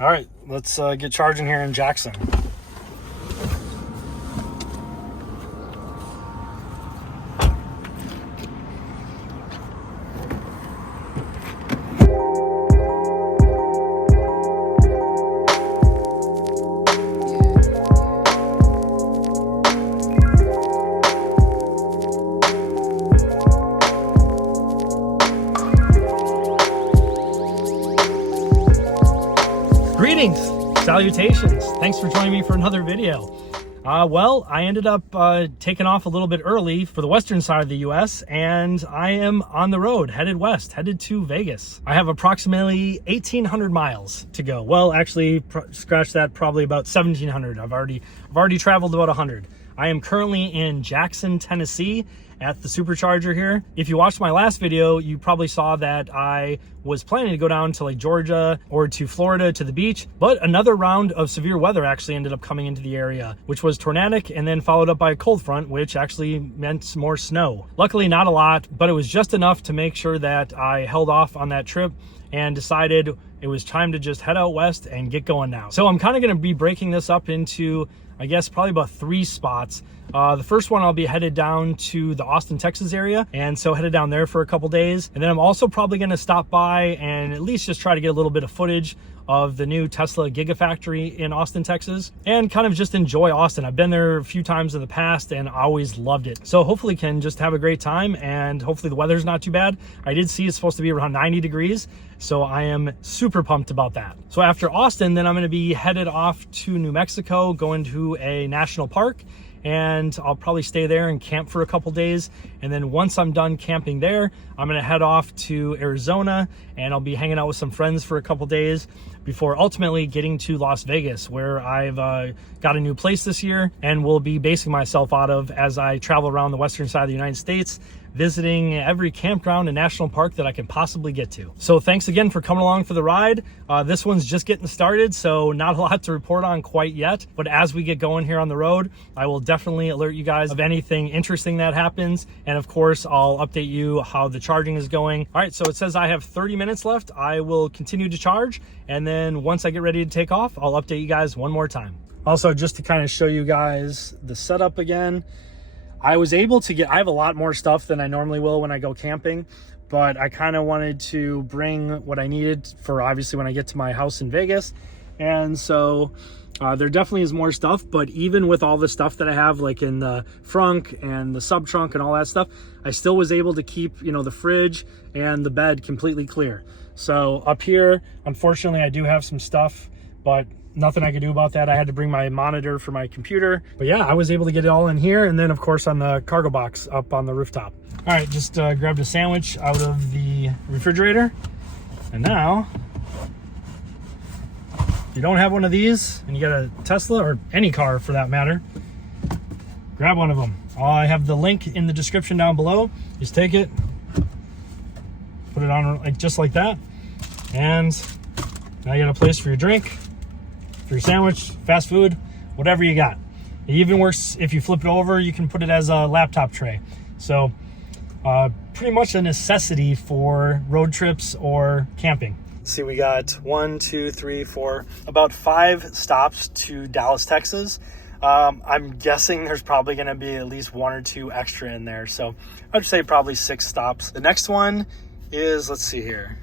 All right, let's get charging here in Jackson. Greetings, salutations. Thanks for joining me for another video. Well, I ended up taking off a little bit early for the western side of the US, and I am on the road, headed west, headed to Vegas. I have approximately 1,800 miles to go. Well, actually, scratch that, probably about 1,700. I've already traveled about 100. I am currently in Jackson, Tennessee at the Supercharger here. If you watched my last video, you probably saw that I was planning to go down to like Georgia or to Florida to the beach, but another round of severe weather actually ended up coming into the area, which was tornadic and then followed up by a cold front, which actually meant more snow. Luckily, not a lot, but it was just enough to make sure that I held off on that trip and decided it was time to just head out west and get going now. So I'm kind of going to be breaking this up into, I guess, probably about 3 spots. The first one, I'll be headed down to the Austin, Texas area, and so headed down there for a couple days. And then I'm also probably going to stop by and at least just try to get a little bit of footage of the new Tesla Gigafactory in Austin, Texas, and kind of just enjoy Austin. I've been there a few times in the past and always loved it. So hopefully can just have a great time, and hopefully the weather's not too bad. I did see it's supposed to be around 90 degrees, so I am super pumped about that. So after Austin, then I'm going to be headed off to New Mexico, going to a national park, and I'll probably stay there and camp for a couple days. And then once I'm done camping there, I'm going to head off to Arizona, and I'll be hanging out with some friends for a couple days before ultimately getting to Las Vegas, where I've got a new place this year and will be basing myself out of as I travel around the western side of the United States, visiting every campground and national park that I can possibly get to. So thanks again for coming along for the ride. This one's just getting started, so not a lot to report on quite yet. But as we get going here on the road, I will definitely alert you guys of anything interesting that happens. And of course, I'll update you how the charging is going. All right, so it says I have 30 minutes left. I will continue to charge. And then once I get ready to take off, I'll update you guys one more time. Also, just to kind of show you guys the setup again, I was able to I have a lot more stuff than I normally will when I go camping, but I kind of wanted to bring what I needed for obviously when I get to my house in Vegas. And so there definitely is more stuff, but even with all the stuff that I have, like in the frunk and the sub trunk and all that stuff, I still was able to keep, you know, the fridge and the bed completely clear. So up here, unfortunately, I do have some stuff, but nothing I could do about that. I had to bring my monitor for my computer. But yeah, I was able to get it all in here. And then of course on the cargo box up on the rooftop. All right, just grabbed a sandwich out of the refrigerator. And now, if you don't have one of these and you got a Tesla or any car for that matter, grab one of them. I have the link in the description down below. Just take it, put it on like just like that. And now you got a place for your drink, for your sandwich, fast food, whatever you got. It even works if you flip it over, you can put it as a laptop tray. So pretty much a necessity for road trips or camping. See, we got 1, 2, 3, 4, about 5 stops to Dallas, Texas. I'm guessing there's probably going to be at least 1 or 2 extra in there. So I'd say probably 6 stops. The next one is, let's see here,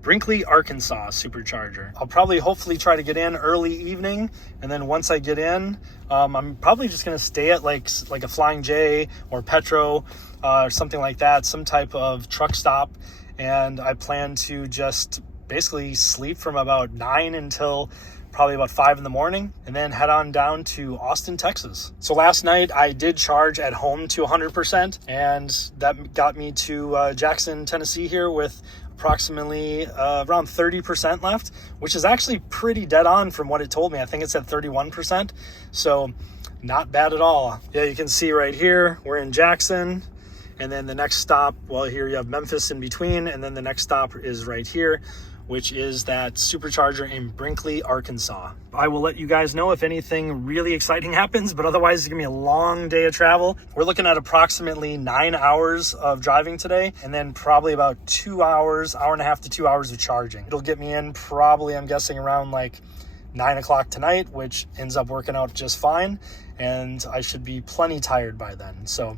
Brinkley, Arkansas Supercharger. I'll probably hopefully try to get in early evening, and then once I get in, I'm probably just gonna stay at like a Flying J or Petro or something like that, some type of truck stop, and I plan to just basically sleep from about 9 until probably about 5 in the morning, and then head on down to Austin, Texas. So last night I did charge at home to 100%, and that got me to Jackson, Tennessee here with approximately around 30% left, which is actually pretty dead on from what it told me. I think it said 31%, so not bad at all. Yeah, you can see right here, we're in Jackson, And then the next stop, well, here you have Memphis in between, and then the next stop is right here, which is that supercharger in Brinkley, Arkansas. I will let you guys know if anything really exciting happens, but otherwise it's gonna be a long day of travel. We're looking at approximately 9 hours of driving today, and then probably about 2 hours, hour and a half to 2 hours of charging. It'll get me in probably, I'm guessing, around like 9 o'clock tonight, which ends up working out just fine, and I should be plenty tired by then. So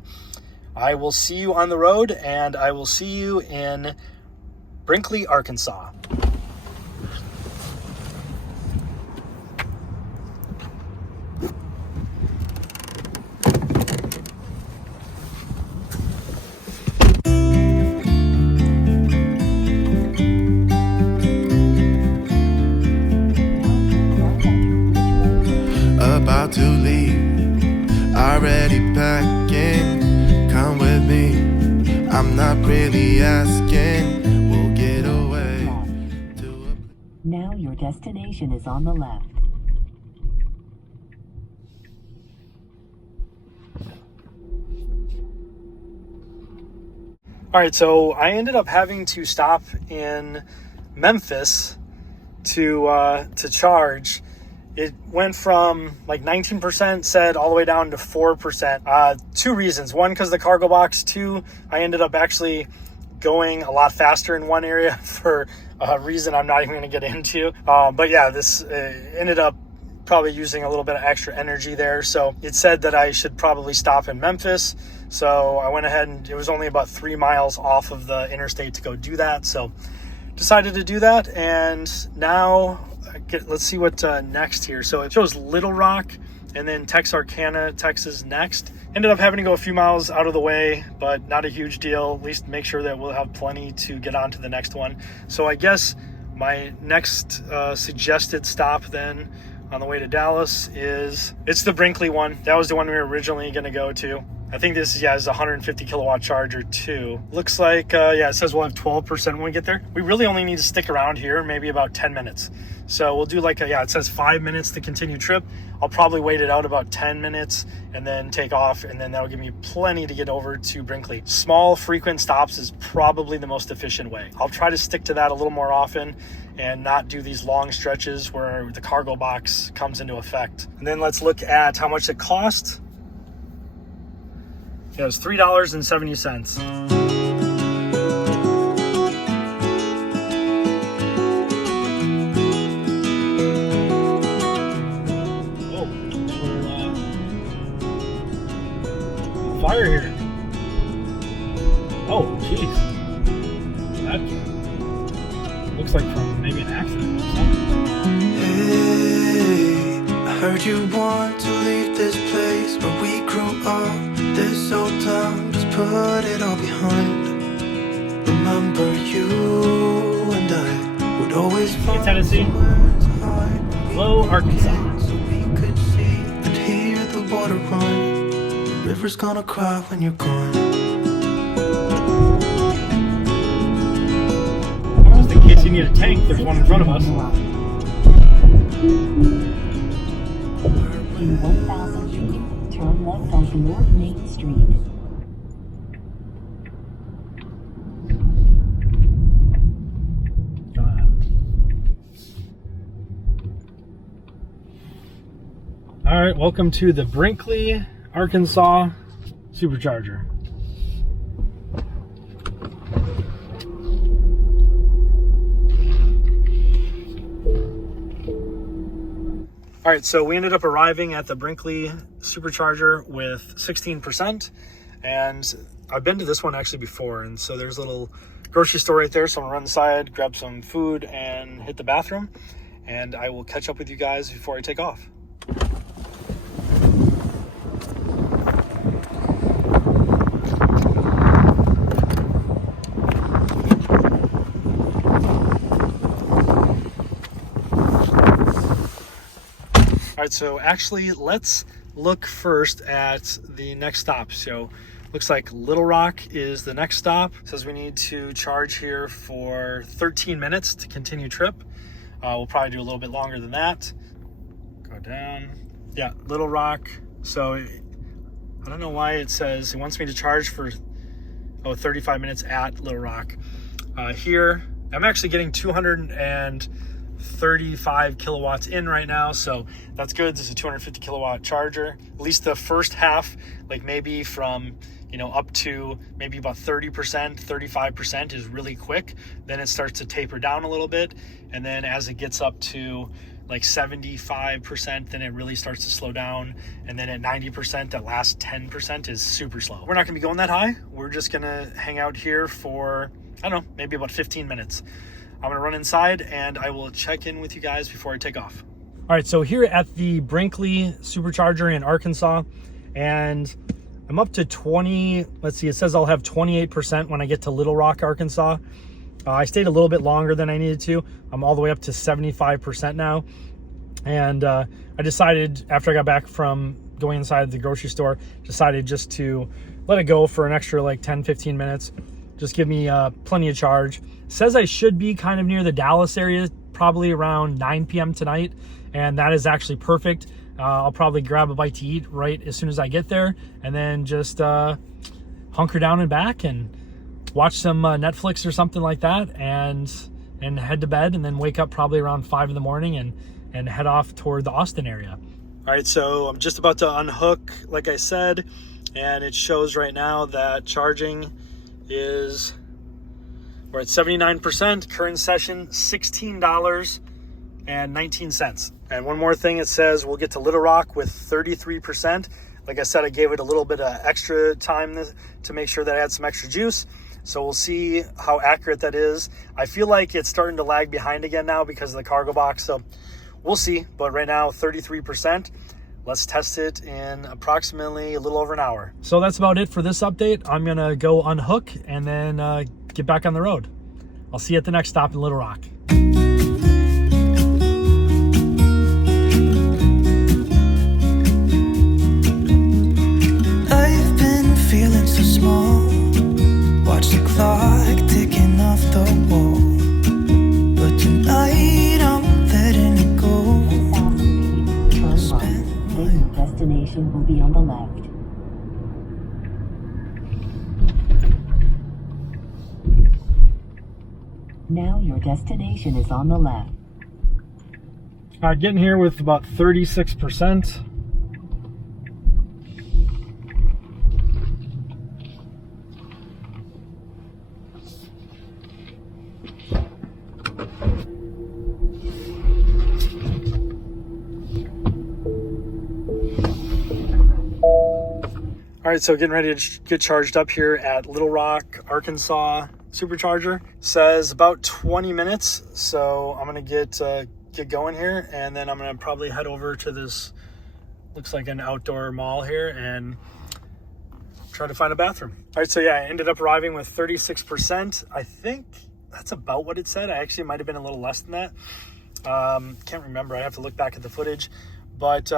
I will see you on the road, and I will see you in Brinkley, Arkansas. About to leave, already packing. Come with me, I'm not really asking. We'll get away to a... Now your destination is on the left. All right, so I ended up having to stop in Memphis to charge. It went from like 19% said all the way down to 4%. Two reasons. One, because the cargo box. Two, I ended up actually going a lot faster in one area for a reason I'm not even going to get into. But yeah, this ended up probably using a little bit of extra energy there. So it said that I should probably stop in Memphis. So I went ahead, and it was only about 3 miles off of the interstate to go do that. So decided to do that. And now let's see what next here. So it shows Little Rock and then Texarkana, Texas next. Ended up having to go a few miles out of the way, but not a huge deal. At least make sure that we'll have plenty to get on to the next one. So I guess my next suggested stop then on the way to Dallas it's the Brinkley one. That was the one we were originally going to go to. I think this is a 150 kilowatt charger too. Looks like, it says we'll have 12% when we get there. We really only need to stick around here maybe about 10 minutes. So we'll do it says 5 minutes to continue trip. I'll probably wait it out about 10 minutes and then take off, and then that'll give me plenty to get over to Brinkley. Small, frequent stops is probably the most efficient way. I'll try to stick to that a little more often and not do these long stretches where the cargo box comes into effect. And then let's look at how much it cost. It was $3.70. Oh, fire here. Oh, jeez. That looks like from maybe an accident or something. Hey, I heard you want to leave this place where we grew up. This old town, just put it all behind. Remember you and I would always find Tennessee. Hello, Arkansas. So we could see and hear the water run. The river's gonna cry when you're gone. Just in case you need a tank, there's one in front of us. In 1,000 feet, turn left onto North Main Street. All right, welcome to the Brinkley, Arkansas Supercharger. All right, so we ended up arriving at the Brinkley Supercharger with 16%, and I've been to this one actually before, and so there's a little grocery store right there, so I'm gonna run inside, grab some food, and hit the bathroom, and I will catch up with you guys before I take off. All right, so actually let's look first at the next stop. So looks like Little Rock is the next stop. It says we need to charge here for 13 minutes to continue trip. We'll probably do a little bit longer than that. Go down. Yeah, Little Rock. So I don't know why it says it wants me to charge for 35 minutes at Little Rock. Here, I'm actually getting 235 kilowatts in right now, so that's good. This is a 250 kilowatt charger. At least the first half, like maybe from, you know, up to maybe about 30%, 35% is really quick. Then it starts to taper down a little bit. And then as it gets up to like 75%, then it really starts to slow down. And then at 90%, that last 10% is super slow. We're not gonna be going that high. We're just gonna hang out here for, I don't know, maybe about 15 minutes. I'm gonna run inside and I will check in with you guys before I take off. All right, so here at the Brinkley Supercharger in Arkansas, and I'm up to 20, let's see, it says I'll have 28% when I get to Little Rock, Arkansas. I stayed a little bit longer than I needed to. I'm all the way up to 75% now. And I decided after I got back from going inside the grocery store, decided just to let it go for an extra like 10, 15 minutes. Just give me plenty of charge. Says I should be kind of near the Dallas area, probably around 9 p.m. tonight. And that is actually perfect. I'll probably grab a bite to eat right as soon as I get there, and then just hunker down and back and watch some Netflix or something like that, and head to bed, and then wake up probably around 5 in the morning and head off toward the Austin area. All right, so I'm just about to unhook, like I said, and it shows right now that charging is, we're at 79%, current session $16.19. And one more thing, it says we'll get to Little Rock with 33%. Like I said, I gave it a little bit of extra time to make sure that I had some extra juice. So we'll see how accurate that is. I feel like it's starting to lag behind again now because of the cargo box. So we'll see. But right now, 33%. Let's test it in approximately a little over an hour. So that's about it for this update. I'm going to go unhook and then get back on the road. I'll see you at the next stop in Little Rock. Feeling so small, watch the clock ticking off the wall, but tonight I'm letting it go. Turn right, then your destination will be on the left. Now your destination is on the left. All right, getting here with about 36%. All right, so getting ready to get charged up here at Little Rock, Arkansas Supercharger. Says about 20 minutes, so I'm gonna get going here, and then I'm gonna probably head over to this, looks like an outdoor mall here, and try to find a bathroom. All right, so yeah, I ended up arriving with 36%. I think that's about what it said. I actually might have been a little less than that. Can't remember. I have to look back at the footage. But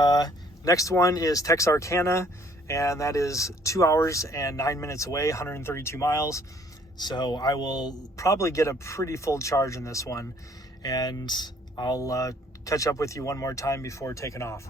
next one is Texarkana, and that is 2 hours and 9 minutes away, 132 miles. So I will probably get a pretty full charge in this one, and I'll catch up with you one more time before taking off.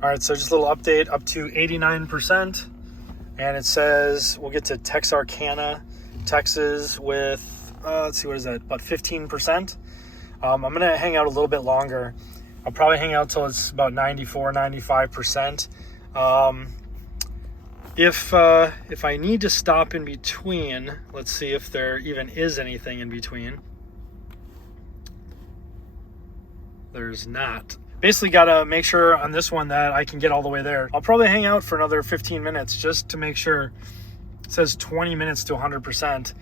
All right, so just a little update, up to 89%, and it says we'll get to Texarkana, Texas with, let's see, what is that, about 15%. I'm gonna hang out a little bit longer. I'll probably hang out till it's about 94, 95%. If I need to stop in between, let's see if there even is anything in between. There's not. Basically got to make sure on this one that I can get all the way there. I'll probably hang out for another 15 minutes just to make sure. It says 20 minutes to 100%.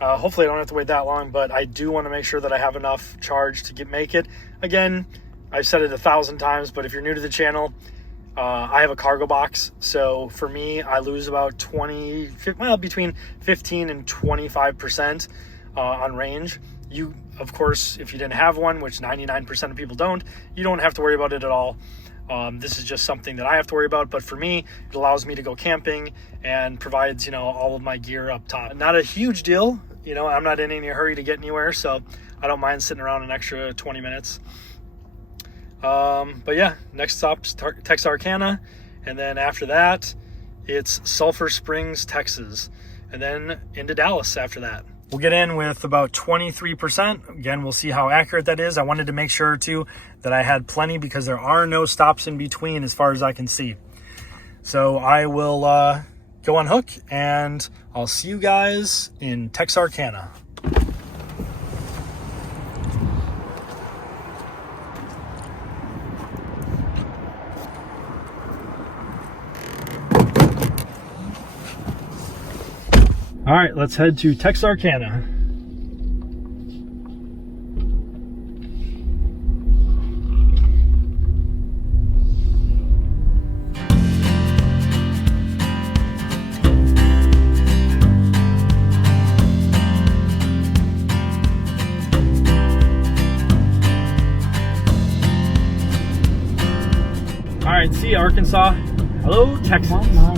Hopefully I don't have to wait that long, but I do want to make sure that I have enough charge to make it. Again, I've said it 1,000 times, but if you're new to the channel, I have a cargo box. So for me, I lose about between 15 and 25% on range. You, of course, if you didn't have one, which 99% of people don't, you don't have to worry about it at all. This is just something that I have to worry about, but for me, it allows me to go camping and provides, all of my gear up top. Not a huge deal. You know, I'm not in any hurry to get anywhere, so I don't mind sitting around an extra 20 minutes. But yeah, next stop's Texarkana, and then after that, it's Sulphur Springs, Texas, and then into Dallas after that. We'll get in with about 23%. Again, we'll see how accurate that is. I wanted to make sure, too, that I had plenty because there are no stops in between as far as I can see. So I will go on hook, and I'll see you guys in Texarkana. All right, let's head to Texarkana. All right, see you, Arkansas. Hello, Texas. 1 mile.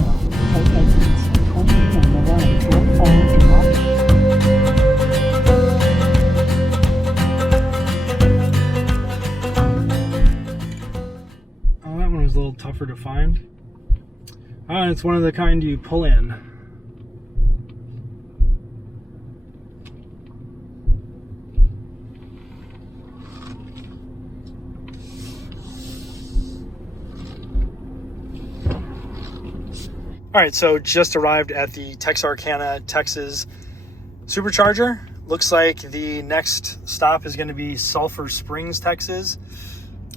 Take exits 20 from the road to forward to Oh, that one was a little tougher to find. It's one of the kind you pull in. All right, so just arrived at the Texarkana, Texas Supercharger. Looks like the next stop is going to be Sulphur Springs, Texas.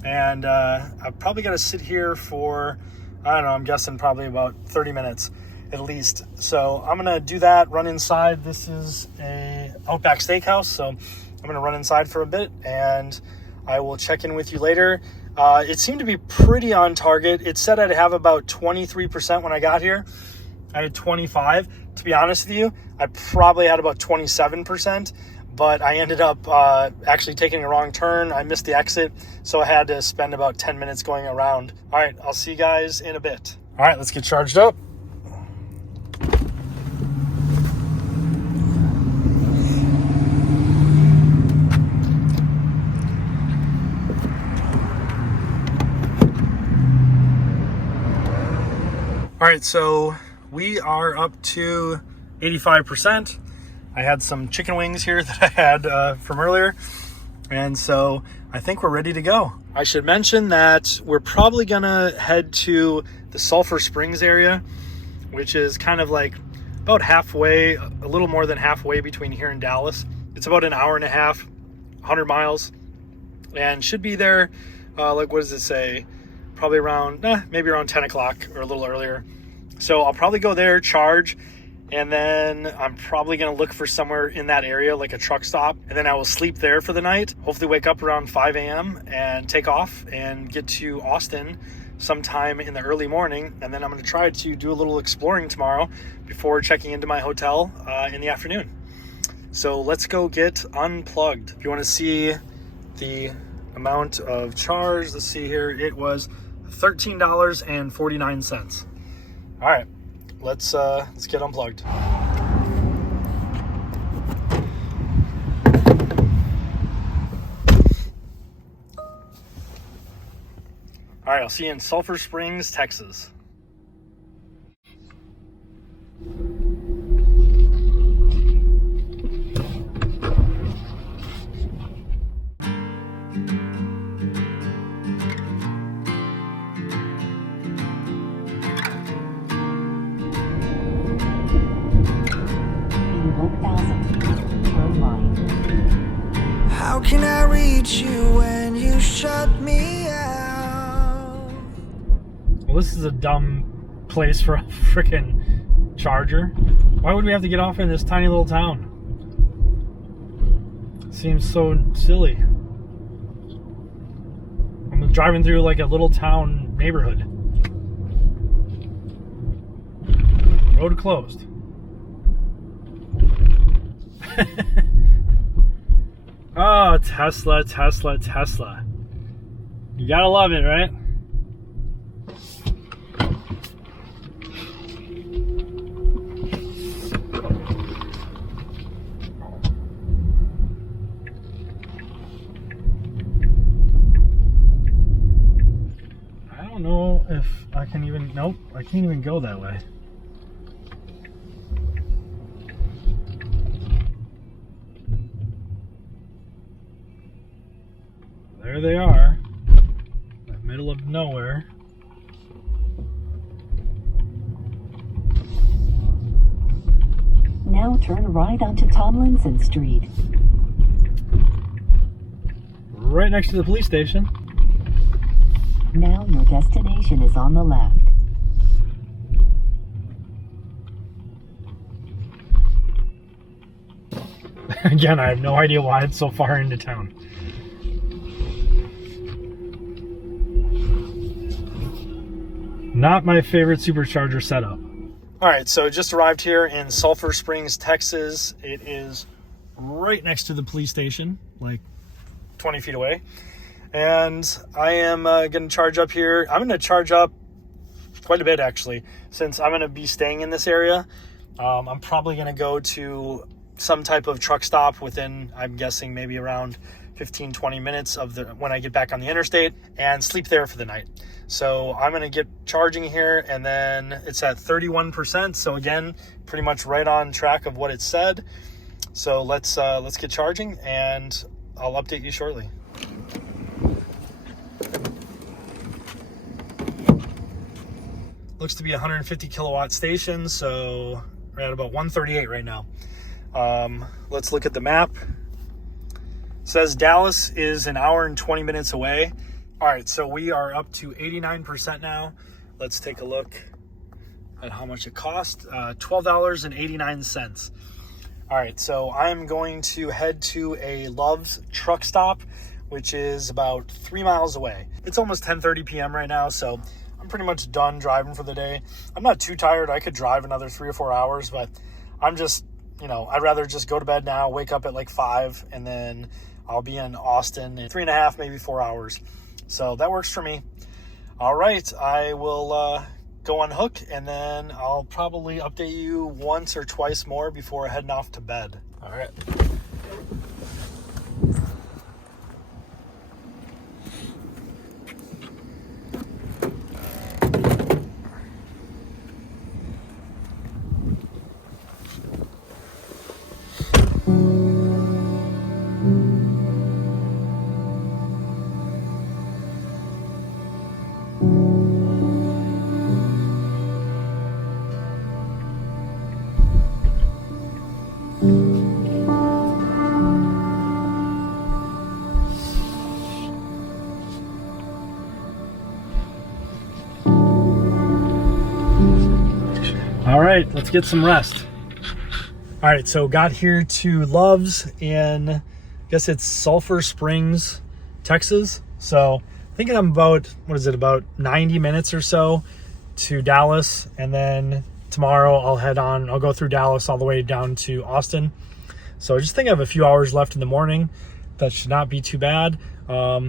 And I've probably got to sit here for, I don't know, I'm guessing probably about 30 minutes at least. So I'm going to do that, run inside. This is a Outback Steakhouse, so I'm going to run inside for a bit, and I will check in with you later. It seemed to be pretty on target. It said I'd have about 23% when I got here. I had 25. To be honest with you, I probably had about 27%, but I ended up actually taking a wrong turn. I missed the exit, so I had to spend about 10 minutes going around. All right, I'll see you guys in a bit. All right, let's get charged up. All right, so we are up to 85%. I had some chicken wings here that I had from earlier, and so I think we're ready to go. I should mention that we're probably gonna head to the Sulphur Springs area, which is kind of like about halfway, a little more than halfway between here and Dallas. It's about an hour and a half, 100 miles, and should be there, like, what does it say? Probably around, maybe around 10 o'clock or a little earlier. So I'll probably go there, charge, and then I'm probably going to look for somewhere in that area, like a truck stop, and then I will sleep there for the night. Hopefully wake up around 5 a.m. and take off and get to Austin sometime in the early morning, and then I'm going to try to do a little exploring tomorrow before checking into my hotel in the afternoon. So let's go get unplugged. If you want to see the amount of charge, let's see here, it was $13.49. All right, let's get unplugged. All right, I'll see you in Sulphur Springs, Texas. How can I reach you when you shut me out? Well, this is a dumb place for a freaking charger. Why would we have to get off in this tiny little town? Seems so silly. I'm driving through like a little town neighborhood. Road closed. Oh, Tesla, Tesla, Tesla. You gotta love it, right? if I can even, nope, I can't even go that way. There they are, in the middle of nowhere. Now turn right onto Tomlinson Street. Right next to the police station. Now your destination is on the left. Again, I have no idea why it's so far into town. Not my favorite supercharger setup. All right, so just arrived here in Sulphur Springs, Texas. It is right next to the police station, like 20 feet away. And I am going to charge up here. I'm going to charge up quite a bit, actually, since I'm going to be staying in this area. I'm probably going to go to some type of truck stop within, I'm guessing, maybe around 15-20 minutes of when I get back on the interstate, and sleep there for the night. So I'm going to get charging here, and then it's at 31%. So again, pretty much right on track of what it said. So let's get charging, and I'll update you shortly. Looks to be a 150 kilowatt station, so we're at about 138 right now. Let's look at the map. It says Dallas is an hour and 20 minutes away. All right, so we are up to 89% now. Let's take a look at how much it cost. $12.89. All right, so I'm going to head to a Love's truck stop, which is about 3 miles away. It's almost 10:30 p.m. right now, so I'm pretty much done driving for the day. I'm not too tired. I could drive another 3 or 4 hours, but I'm just, I'd rather just go to bed now, wake up at like 5, and then I'll be in Austin in 3.5, maybe 4 hours. So that works for me. All right, I will go unhook, and then I'll probably update you once or twice more before heading off to bed. All right. All right, let's get some rest. All right, so got here to Love's in, I guess it's Sulphur Springs, Texas. So thinking I'm about, about 90 minutes or so to Dallas. And then tomorrow I'll go through Dallas all the way down to Austin. So I just think I have a few hours left in the morning. That should not be too bad. Let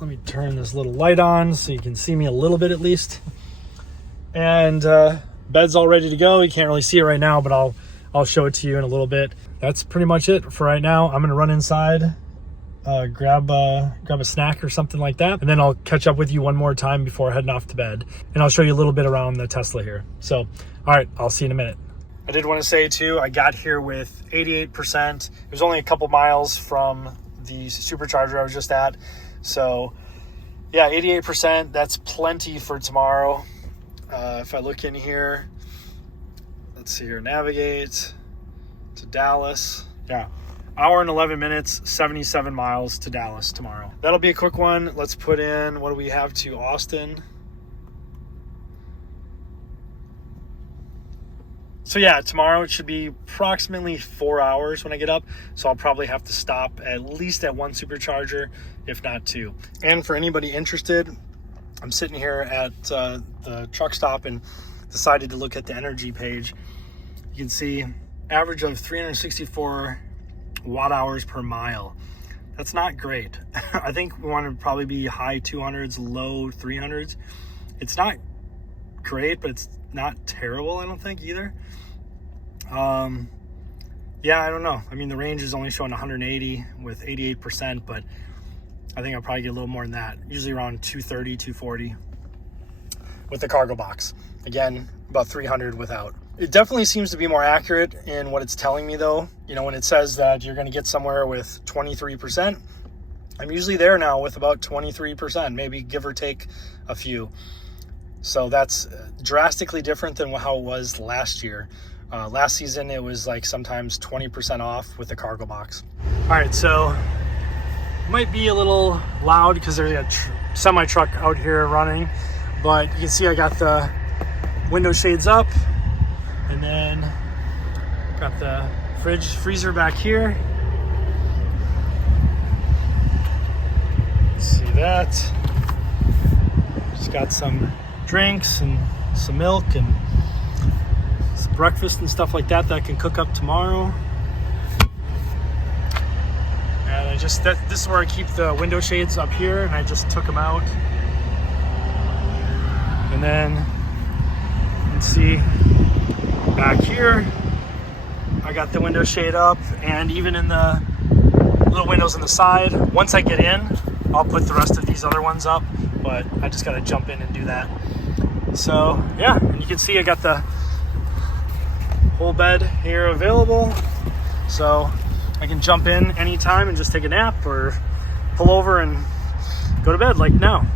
me turn this little light on so you can see me a little bit at least. And bed's all ready to go. You can't really see it right now, but I'll show it to you in a little bit. That's pretty much it for right now. I'm gonna run inside, grab a snack or something like that, and then I'll catch up with you one more time before heading off to bed, and I'll show you a little bit around the Tesla here. So, all right, I'll see you in a minute. I did want to say too, I got here with 88%. It was only a couple miles from the supercharger I was just at. So yeah, 88%, that's plenty for tomorrow. If I look in here, let's see here, navigate to Dallas. Yeah, hour and 11 minutes, 77 miles to Dallas tomorrow. That'll be a quick one. Let's put in, what do we have to Austin? So yeah, tomorrow it should be approximately 4 hours when I get up. So I'll probably have to stop at least at one supercharger, if not two. And for anybody interested, I'm sitting here at the truck stop and decided to look at the energy page. You can see average of 364 watt hours per mile. That's not great. I think we want to probably be high 200s, low 300s. It's not great, but it's not terrible, I don't think either. Yeah, I don't know. I mean, the range is only showing 180 with 88%, but I think I'll probably get a little more than that, usually around 230, 240. with the cargo box. Again, about 300 without. It definitely seems to be more accurate in what it's telling me though. You know, when it says that you're gonna get somewhere with 23%, I'm usually there now with about 23%, maybe give or take a few. So that's drastically different than how it was last year. Last season, it was like sometimes 20% off with the cargo box. All right, so might be a little loud because there's a semi truck out here running, but you can see I got the window shades up, and then got the freezer back here. See that? Just got some drinks and some milk and some breakfast and stuff like that I can cook up tomorrow. And I just, this is where I keep the window shades up here, and I just took them out. And then you can see back here, I got the window shade up, and even in the little windows on the side. Once I get in, I'll put the rest of these other ones up, but I just gotta jump in and do that. So yeah, and you can see I got the whole bed here available, so I can jump in anytime and just take a nap or pull over and go to bed like now.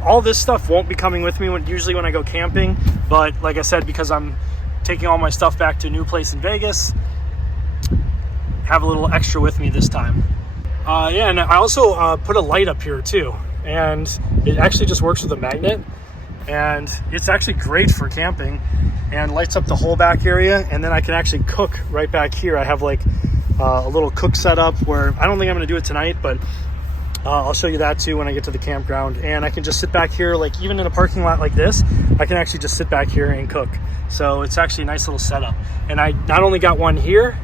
All this stuff won't be coming with me usually when I go camping, but like I said, because I'm taking all my stuff back to a new place in Vegas, have a little extra with me this time. Yeah, and I also put a light up here too, and it actually just works with a magnet, and it's actually great for camping and lights up the whole back area. And then I can actually cook right back here. I have like a little cook setup where I don't think I'm gonna do it tonight, but I'll show you that too when I get to the campground. And I can just sit back here, like even in a parking lot like this, I can actually just sit back here and cook. So it's actually a nice little setup. And I not only got one here,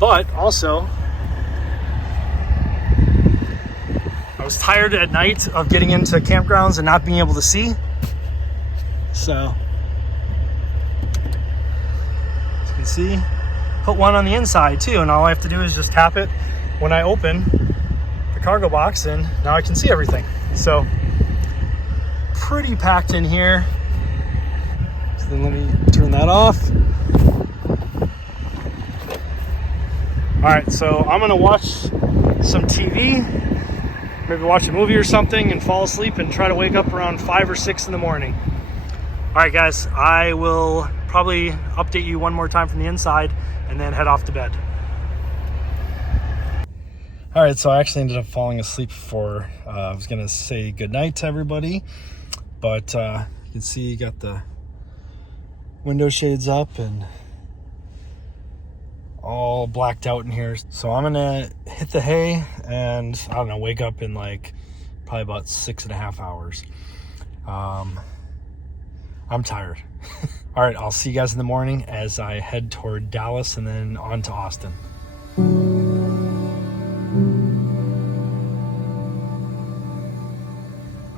but also I was tired at night of getting into campgrounds and not being able to see. So as you can see, put one on the inside too, and all I have to do is just tap it when I open the cargo box, and now I can see everything. So pretty packed in here. So then let me turn that off. All right, so I'm gonna watch some TV, maybe watch a movie or something and fall asleep and try to wake up around 5 or 6 in the morning. All right, guys, I will probably update you one more time from the inside and then head off to bed. All right, so I actually ended up falling asleep before I was gonna say goodnight to everybody, but you can see you got the window shades up and all blacked out in here. So I'm gonna hit the hay and I don't know, wake up in like probably about 6.5 hours. I'm tired. All right, I'll see you guys in the morning as I head toward Dallas and then on to Austin.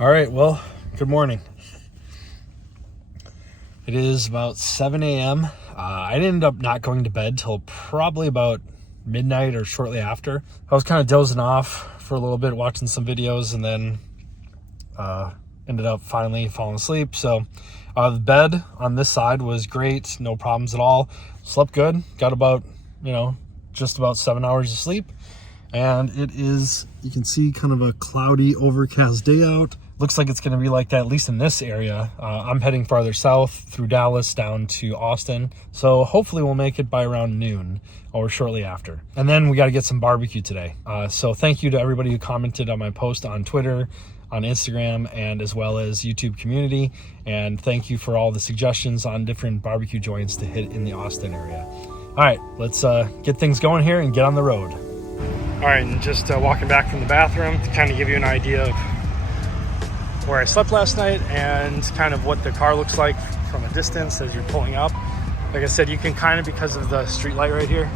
All right, well, good morning. It is about 7 a.m. I ended up not going to bed till probably about midnight or shortly after. I was kind of dozing off for a little bit, watching some videos, and then ended up finally falling asleep. So the bed on this side was great, no problems at all. Slept good, got about, just about 7 hours of sleep. And it is, you can see, kind of a cloudy, overcast day out. Looks like it's going to be like that, at least in this area. I'm heading farther south through Dallas down to Austin. So hopefully we'll make it by around noon or shortly after. And then we got to get some barbecue today. So thank you to everybody who commented on my post on Twitter, on Instagram, and as well as YouTube community. And thank you for all the suggestions on different barbecue joints to hit in the Austin area. All right, let's get things going here and get on the road. All right, and just walking back from the bathroom to kind of give you an idea of where I slept last night and kind of what the car looks like from a distance as you're pulling up. Like I said, you can kind of, because of the street light right here,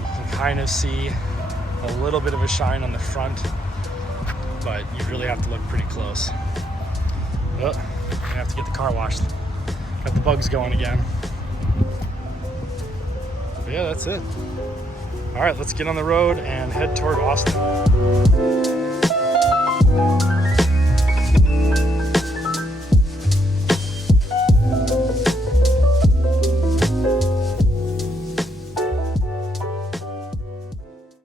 you can kind of see a little bit of a shine on the front, but you really have to look pretty close. Oh, I'm gonna have to get the car washed. Got the bugs going again. But yeah, that's it. All right, let's get on the road and head toward Austin.